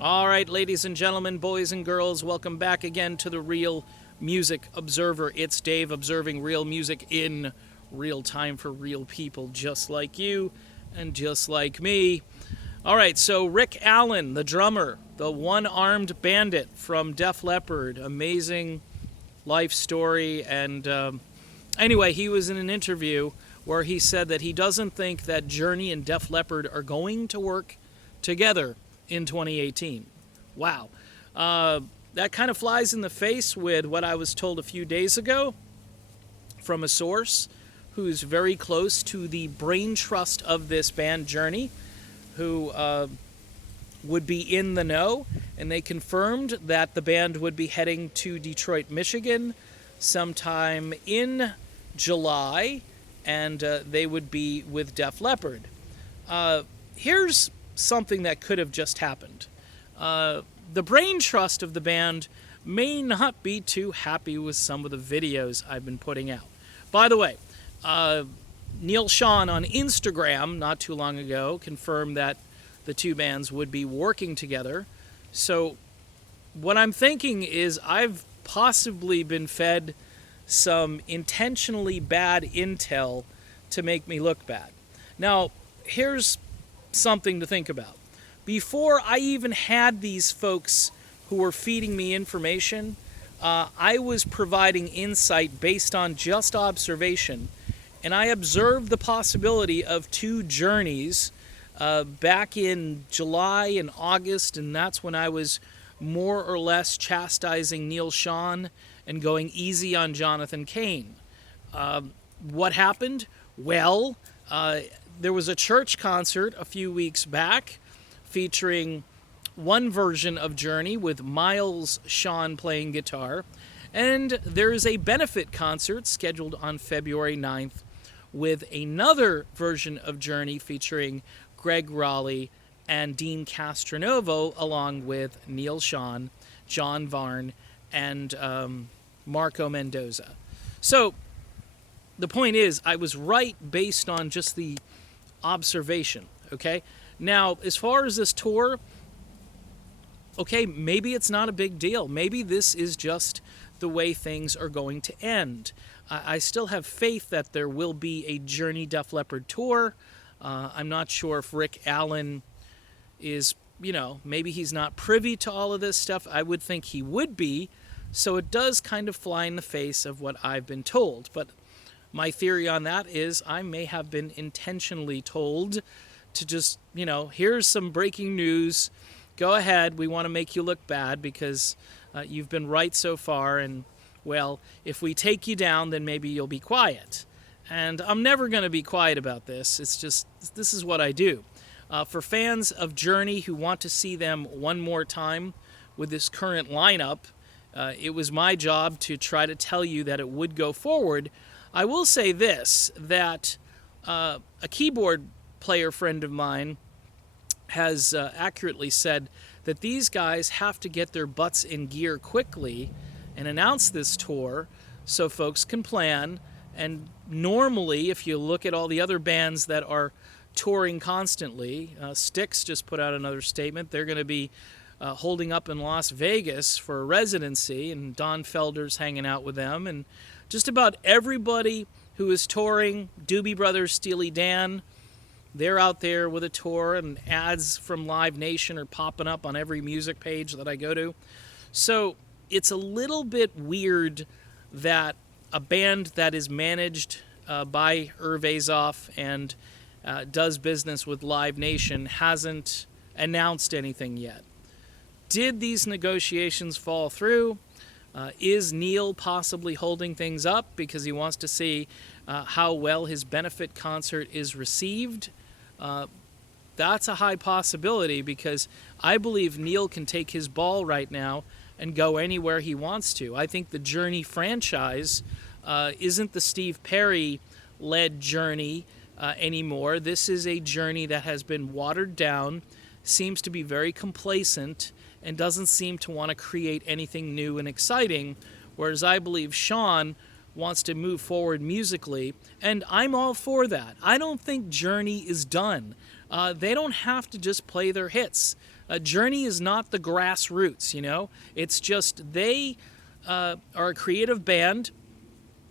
All right, ladies and gentlemen, boys and girls, welcome back again to the Real Music Observer. It's Dave observing real music in real time for real people just like you and just like me. All right, so Rick Allen, the drummer, the one-armed bandit from Def Leppard, amazing life story. And anyway, he was in an interview where he said that he doesn't think that Journey and Def Leppard are going to work together in 2018. Wow. That kind of flies in the face with what I was told a few days ago from a source who's very close to the brain trust of this band Journey, who would be in the know, and they confirmed that the band would be heading to Detroit, Michigan sometime in July, and they would be with Def Leppard. Here's something that could have just happened. The brain trust of the band may not be too happy with some of the videos I've been putting out. By the way, Neil Sean on Instagram not too long ago confirmed that the two bands would be working together. So what I'm thinking is I've possibly been fed some intentionally bad intel to make me look bad. Now, here's something to think about. Before I even had these folks who were feeding me information, I was providing insight based on just observation, and I observed the possibility of two journeys back in July and August, and that's when I was more or less chastising Neil Sean and going easy on Jonathan Cain. What happened? Well, there was a church concert a few weeks back featuring one version of Journey with Miles Sean playing guitar, and there is a benefit concert scheduled on February 9th with another version of Journey featuring Greg Raleigh and Dean Castronovo, along with Neil Sean, John Varn, and Marco Mendoza. So the point is, I was right based on just the observation, okay? Now, as far as this tour, okay, maybe it's not a big deal. Maybe this is just the way things are going to end. I still have faith that there will be a Journey Def Leppard tour. I'm not sure if Rick Allen is, maybe he's not privy to all of this stuff. I would think he would be. So it does kind of fly in the face of what I've been told. But my theory on that is I may have been intentionally told to just, here's some breaking news. Go ahead. We want to make you look bad because you've been right so far. And, well, if we take you down, then maybe you'll be quiet. And I'm never going to be quiet about this. It's just, this is what I do. For fans of Journey who want to see them one more time with this current lineup, it was my job to try to tell you that it would go forward. I will say this, that a keyboard player friend of mine has accurately said that these guys have to get their butts in gear quickly and announce this tour so folks can plan. And normally, if you look at all the other bands that are touring constantly, Styx just put out another statement. They're going to be holding up in Las Vegas for a residency, and Don Felder's hanging out with them. And just about everybody who is touring, Doobie Brothers, Steely Dan, they're out there with a tour, and ads from Live Nation are popping up on every music page that I go to. So it's a little bit weird that a band that is managed by Irv Azoff and does business with Live Nation hasn't announced anything yet. Did these negotiations fall through? Is Neil possibly holding things up because he wants to see how well his benefit concert is received? That's a high possibility because I believe Neil can take his ball right now and go anywhere he wants to. I think the Journey franchise isn't the Steve Perry-led Journey anymore. This is a Journey that has been watered down, seems to be very complacent, and doesn't seem to want to create anything new and exciting, whereas I believe Sean wants to move forward musically, and I'm all for that. I don't think Journey is done. They don't have to just play their hits. Journey is not the grassroots, you know? It's just they are a creative band.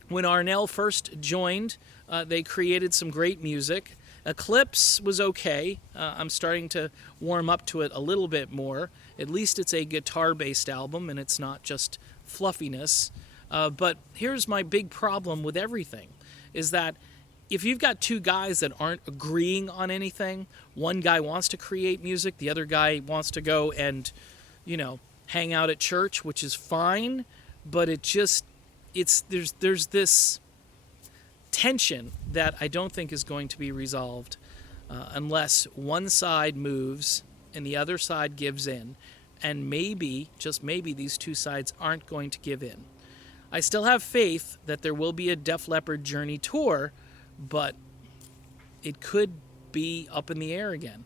When Arnell first joined, they created some great music. Eclipse was okay. I'm starting to warm up to it a little bit more. At least it's a guitar-based album and it's not just fluffiness. But here's my big problem with everything, is that if you've got two guys that aren't agreeing on anything, one guy wants to create music, the other guy wants to go and, hang out at church, which is fine, but there's this tension that I don't think is going to be resolved unless one side moves and the other side gives in. And maybe, just maybe, these two sides aren't going to give in. I still have faith that there will be a Def Leppard Journey tour, but it could be up in the air again.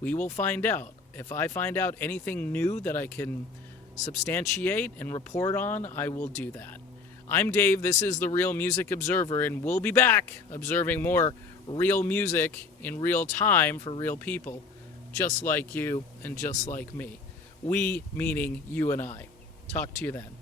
We will find out. If I find out anything new that I can substantiate and report on, I will do that. I'm Dave, this is the Real Music Observer, and we'll be back observing more real music in real time for real people, just like you and just like me. We meaning you and I. Talk to you then.